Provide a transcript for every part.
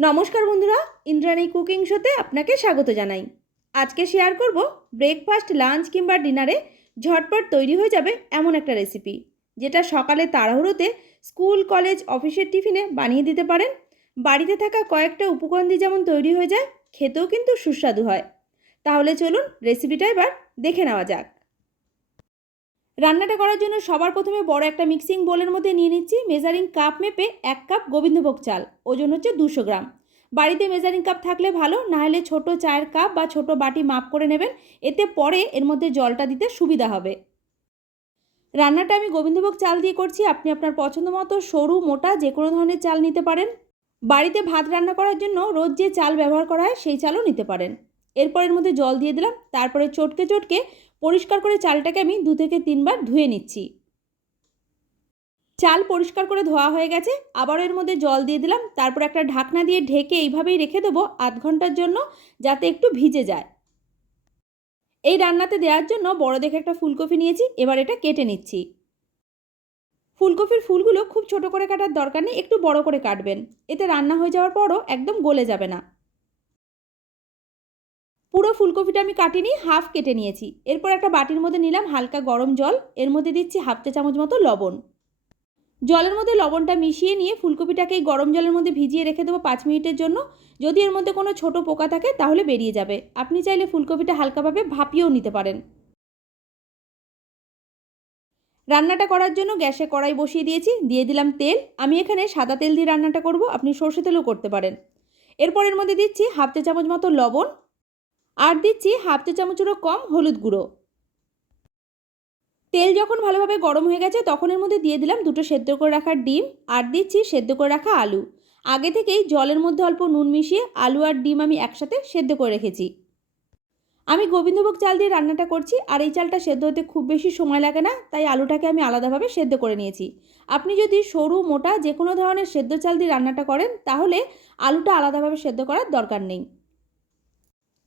নমস্কার বন্ধুরা, ইন্দ্রাণী কুকিং শোতে আপনাকে স্বাগত জানাই। আজকে শেয়ার করব ব্রেকফাস্ট লাঞ্চ কিংবা ডিনারে ঝটপট তৈরি হয়ে যাবে এমন একটা রেসিপি যেটা সকালে তাড়াহুড়োতে স্কুল কলেজ অফিসের টিফিনে বানিয়ে দিতে পারেন। বাড়িতে থাকা কয়েকটা উপকরণ দিয়ে যেমন তৈরি হয়ে যায়, খেতেও কিন্তু সুস্বাদু হয়। তাহলে চলুন রেসিপিটা এবার দেখে নেওয়া যাক। রান্নাটা করার জন্য সবার প্রথমে বড় একটা মিক্সিং বোলের মধ্যে নিয়ে নিচ্ছি। মেজারিং কাপ মেপে এক কাপ গোবিন্দভোগ চাল। ওজন হচ্ছে দুশো গ্রাম। বাড়িতে মেজারিং কাপ থাকলে ভালো না হলে ছোটো চায়ের কাপ বা ছোট বাটি মাপ করে নেবেন। এতে পরে এর মধ্যে জলটা দিতে সুবিধা হবে। রান্নাটা আমি গোবিন্দভোগ চাল দিয়ে করছি। আপনি আপনার পছন্দ মতো সরু, মোটা যে কোনো ধরনের চাল নিতে পারেন। বাড়িতে ভাত রান্না করার জন্য রোজ যে চাল ব্যবহার করা হয় সেই চালও নিতে পারেন। এরপর এর মধ্যে জল দিয়ে দিলাম। তারপরে চটকে চটকে পরিষ্কার করে চালটাকে আমি দু থেকে তিনবার ধুয়ে নিচ্ছি। চাল পরিষ্কার করে ধোয়া হয়ে গেছে আবার এর মধ্যে জল দিয়ে দিলাম, তারপর একটা ঢাকনা দিয়ে ঢেকে এইভাবেই রেখে দেবো আধ ঘণ্টার জন্য যাতে একটু ভিজে যায়। এই রান্নাতে দেওয়ার জন্য বড় দেখে একটা ফুলকপি নিয়েছি, এবার এটা কেটে নিচ্ছি। ফুলকপির ফুলগুলো খুব ছোট করে কাটার দরকার নেই, একটু বড় করে কাটবেন, এতে রান্না হয়ে যাওয়ার পরও একদম গলে যাবে না। পুরো ফুলকপিটা আমি কাটিনি হাফ কেটে নিয়েছি। এরপর একটা বাটির মধ্যে নিলাম হালকা গরম জল, এর মধ্যে দিচ্ছি হাফ চা চামচ মতো লবণ। জলের মধ্যে লবণটা মিশিয়ে নিয়ে ফুলকপিটাকে এই গরম জলের মধ্যে ভিজিয়ে রেখে দেবো পাঁচ মিনিটের জন্য। যদি এর মধ্যে কোনো ছোট পোকা থাকে, তাহলে বেরিয়ে যাবে। আপনি চাইলে ফুলকপিটা হালকাভাবে ভাপিয়েও নিতে পারেন। রান্নাটা করার জন্য গ্যাসে কড়াই বসিয়ে দিয়েছি, দিয়ে দিলাম তেল। আমি এখানে সাদা তেল দিয়ে রান্নাটা করব, আপনি সর্ষে তেলও করতে পারেন। এরপর এর মধ্যে দিচ্ছি হাফ চা চামচ মতো লবণ আর দিচ্ছি হাফ চা চামচেরও কম হলুদ গুঁড়ো। তেল যখন ভালোভাবে গরম হয়ে গেছে, তখন এর মধ্যে দিয়ে দিলাম দুটো সেদ্ধ করে রাখা ডিম আর দিচ্ছি সেদ্ধ করে রাখা আলু। আগে থেকেই জলের মধ্যে অল্প নুন মিশিয়ে আলু আর ডিম আমি একসাথে সেদ্ধ করে রেখেছি। আমি গোবিন্দভোগ চাল দিয়ে রান্নাটা করছি আর এই চালটা সেদ্ধ হতে খুব বেশি সময় লাগে না, তাই আলুটাকে আমি আলাদাভাবে সেদ্ধ করে নিয়েছি। আপনি যদি সরু, মোটা যে কোনো ধরনের সেদ্ধ চাল দিয়ে রান্নাটা করেন, তাহলে আলুটা আলাদাভাবে সেদ্ধ করার দরকার নেই।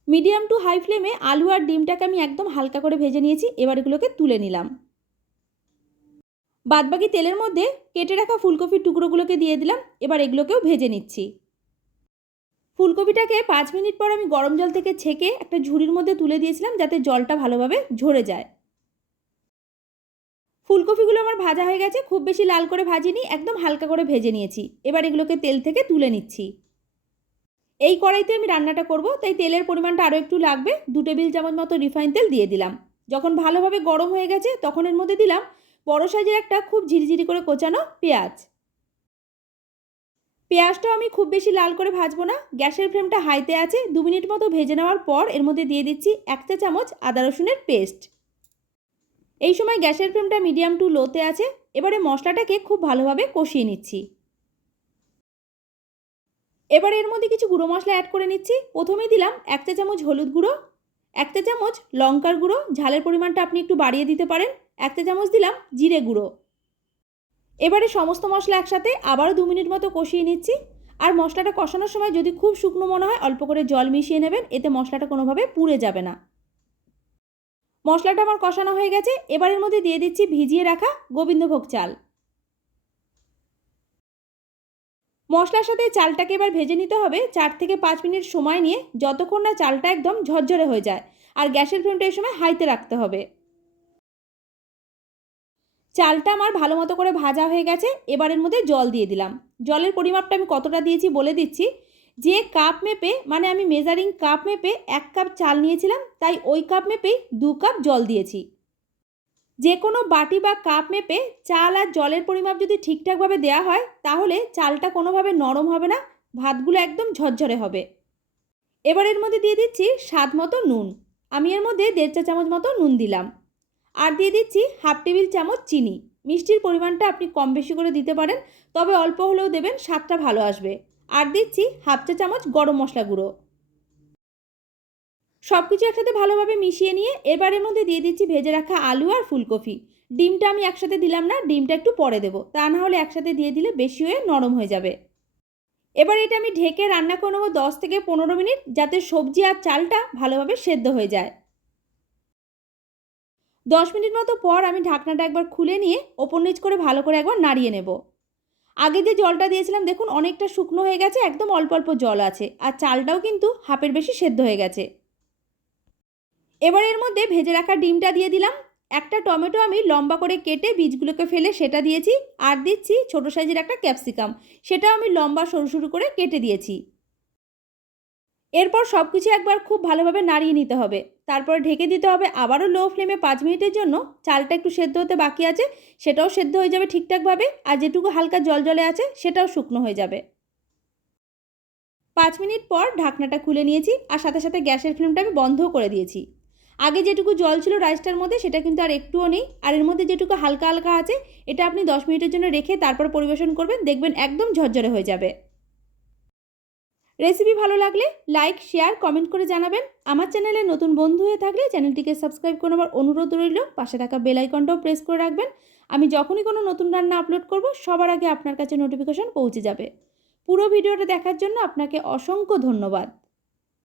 মিডিয়াম টু হাই ফ্লেমে আলু আর ডিমটাকে আমি একদম হালকা করে ভেজে নিয়েছি, এবার এগুলোকে তুলে নিলাম। বাদবাকি তেলের মধ্যে কেটে রাখা ফুলকপির টুকরোগুলোকে দিয়ে দিলাম, এবার এগুলোকেও ভেজে নিচ্ছি। ফুলকপিটাকে পাঁচ মিনিট পর আমি গরম জল থেকে ছেঁকে একটা ঝুড়ির মধ্যে তুলে দিয়েছিলাম, যাতে জলটা ভালোভাবে ঝরে যায়। ফুলকপিগুলো আমার ভাজা হয়ে গেছে, খুব বেশি লাল করে ভাজিনি, একদম হালকা করে ভেজে নিয়েছি। এবার এগুলোকে তেল থেকে তুলে নিচ্ছি। এই কড়াইতে আমি রান্নাটা করব, তাই তেলের পরিমাণটা আরও একটু লাগবে। দু টেবিল চামচ মতো রিফাইন তেল দিয়ে দিলাম। যখন ভালোভাবে গরম হয়ে গেছে, তখন এর মধ্যে দিলাম বড় সাইজের একটা খুব ঝিরিঝিরি করে কোচানো পেঁয়াজ। পেঁয়াজটাও আমি খুব বেশি লাল করে ভাজবো না। গ্যাসের ফ্লেমটা হাইতে আছে। দু মিনিট মতো ভেজে নেওয়ার পর এর মধ্যে দিয়ে দিচ্ছি এক চা চামচ আদা রসুনের পেস্ট। এই সময় গ্যাসের ফ্লেমটা মিডিয়াম টু লোতে আছে। এবারে মশলাটাকে খুব ভালোভাবে কষিয়ে নিচ্ছি। এবার এর মধ্যে কিছু গুঁড়ো মশলা অ্যাড করে নিচ্ছি। প্রথমেই দিলাম এক চা চামচ হলুদ গুঁড়ো, এক চা চামচ লঙ্কার গুঁড়ো, ঝালের পরিমাণটা আপনি একটু বাড়িয়ে দিতে পারেন। এক চা চামচ দিলাম জিরে গুঁড়ো। এবারে সমস্ত মশলা একসাথে আবারও দু মিনিট মতো কষিয়ে নিচ্ছি। আর মশলাটা কষানোর সময় যদি খুব শুকনো মনে হয়, অল্প করে জল মিশিয়ে নেবেন, এতে মশলাটা কোনোভাবে পুড়ে যাবে না। মশলাটা আমার কষানো হয়ে গেছে। এবারের মধ্যে দিয়ে দিচ্ছি ভিজিয়ে রাখা গোবিন্দভোগ চাল। মশলার সাথে চালটাকে এবার ভেজে নিতে হবে চার থেকে পাঁচ মিনিট সময় নিয়ে যতক্ষণ না চালটা একদম ঝরঝরে হয়ে যায় আর গ্যাসের ফ্লেমটা এই সময় হাইতে রাখতে হবে। চালটা আমার ভালো মতো করে ভাজা হয়ে গেছে এবারের মধ্যে জল দিয়ে দিলাম। জলের পরিমাপটা আমি কতটা দিয়েছি বলে দিচ্ছি। যে কাপ মেপে মানে আমি মেজারিং কাপ মেপে এক কাপ চাল নিয়েছিলাম, তাই ওই কাপ মেপেই দু কাপ জল দিয়েছি। যে কোনো বাটি বা কাপ মেপে চাল আর জলের পরিমাপ যদি ঠিকঠাকভাবে দেওয়া হয়, তাহলে চালটা কোনোভাবে নরম হবে না, ভাতগুলো একদম ঝরঝরে হবে। এবার এর মধ্যে দিয়ে দিচ্ছি স্বাদ মতো নুন। আমি এর মধ্যে দেড় চা চামচ মতো নুন দিলাম। আর দিয়ে দিচ্ছি হাফ টেবিল চামচ চিনি। মিষ্টির পরিমাণটা আপনি কম বেশি করে দিতে পারেন, তবে অল্প হলেও দেবেন, স্বাদটা ভালো আসবে। আর দিচ্ছি হাফ চা চামচ গরম মশলা গুঁড়ো। সব কিছু একসাথে ভালোভাবে মিশিয়ে নিয়ে এবারের মধ্যে দিয়ে দিচ্ছি ভেজে রাখা আলু আর ফুলকপি। ডিমটা আমি একসাথে দিলাম না, ডিমটা একটু পরে দেবো। তা না হলে একসাথে দিয়ে দিলে বেশি হয়ে নরম হয়ে যাবে। এবার এটা আমি ঢেকে রান্না করে নেব দশ থেকে পনেরো মিনিট, যাতে সবজি আর চালটা ভালোভাবে সেদ্ধ হয়ে যায়। দশ মিনিট মতো পর আমি ঢাকনাটা একবার খুলে নিয়ে ওপর নিচ করে ভালো করে একবার নাড়িয়ে নেব। আগে যে জলটা দিয়েছিলাম, দেখুন অনেকটা শুকনো হয়ে গেছে, একদম অল্প অল্প জল আছে, আর চালটাও কিন্তু হাফের বেশি সেদ্ধ হয়ে গেছে। এবার এর মধ্যে ভেজে রাখা ডিমটা দিয়ে দিলাম। একটা টমেটো আমি লম্বা করে কেটে বীজগুলোকে ফেলে সেটা দিয়েছি আর দিচ্ছি ছোটো সাইজের একটা ক্যাপসিকাম। সেটাও আমি লম্বা সরু সরু করে কেটে দিয়েছি। এরপর সব কিছু একবার খুব ভালোভাবে নাড়িয়ে নিতে হবে। তারপর ঢেকে দিতে হবে আবারও লো ফ্লেমে পাঁচ মিনিটের জন্য। চালটা একটু সেদ্ধ হতে বাকি আছে। সেটাও সেদ্ধ হয়ে যাবে ঠিকঠাকভাবে আর যেটুকু হালকা জল জলে আছে সেটাও শুকনো হয়ে যাবে। পাঁচ মিনিট পর ঢাকনাটা খুলে নিয়েছি আর সাথে সাথে গ্যাসের ফ্লেমটা আমি বন্ধও করে দিয়েছি। আগে যেটুকু জল ছিল রাইসটার মধ্যে, সেটা কিন্তু আর একটুও নেই। আর এর মধ্যে যেটুকু হালকা হালকা আছে, এটা আপনি দশ মিনিটের জন্য রেখে তারপর পরিবেশন করবেন, দেখবেন একদম ঝরঝরে হয়ে যাবে। রেসিপি ভালো লাগলে লাইক, শেয়ার, কমেন্ট করে জানাবেন। আমার চ্যানেলে নতুন বন্ধু হয়ে থাকলে চ্যানেলটিকে সাবস্ক্রাইব করে আমার অনুরোধ রইল। পাশে থাকা বেল আইকনটাও প্রেস করে রাখবেন। আমি যখনই কোনো নতুন রান্না আপলোড করব, সবার আগে আপনার কাছে নোটিফিকেশন পৌঁছে যাবে। পুরো ভিডিওটা দেখার জন্য আপনাকে অসংখ্য ধন্যবাদ।